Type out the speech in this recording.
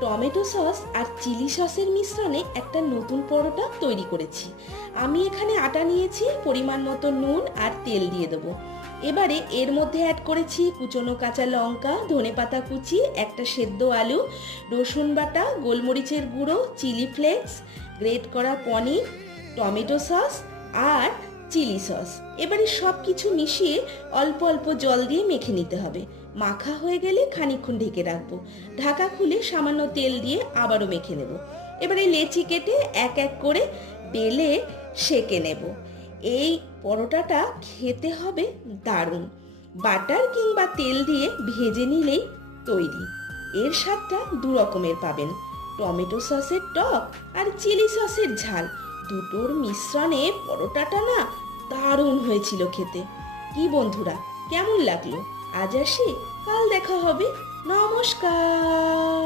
Tomato sauce আর chilli সসের মিশ্রণে একটা নতুন পরোটা তৈরি করেছি। আমি এখানে আটা নিয়েছি, পরিমাণ মতো নুন আর তেল দিয়ে দেবো। এবারে এর মধ্যে অ্যাড করেছি কুচনো কাঁচা লঙ্কা, ধনেপাতা কুচি, একটা সেদ্ধ আলু, রসুন বাটা, গোলমরিচের গুঁড়ো, চিলি ফ্লেক্স, গ্রেট করা পনির, টমেটো সস আর চিলি সস। এবারে সব কিছু মিশিয়ে অল্প অল্প জল দিয়ে মেখে নিতে হবে। মাখা হয়ে গেলে খানিকক্ষণ ঢেকে রাখবো। ঢাকা খুলে সামান্য তেল দিয়ে আবারও মেখে নেব। এবারে লেচি কেটে এক এক করে বেলে সেঁকে নেব। এই পরোটাটা খেতে হবে দারুণ। বাটার কিংবা তেল দিয়ে ভেজে নিলেই তৈরি। এর স্বাদটা দু রকমের পাবেন, টমেটো সসের টক আর চিলি সসের ঝাল। দুটোর মিশ্রণে পরোটাটা না দারুণ হয়েছিল খেতে। কি বন্ধুরা, কেমন লাগলো? আজ আসি, কাল দেখা হবে। নমস্কার।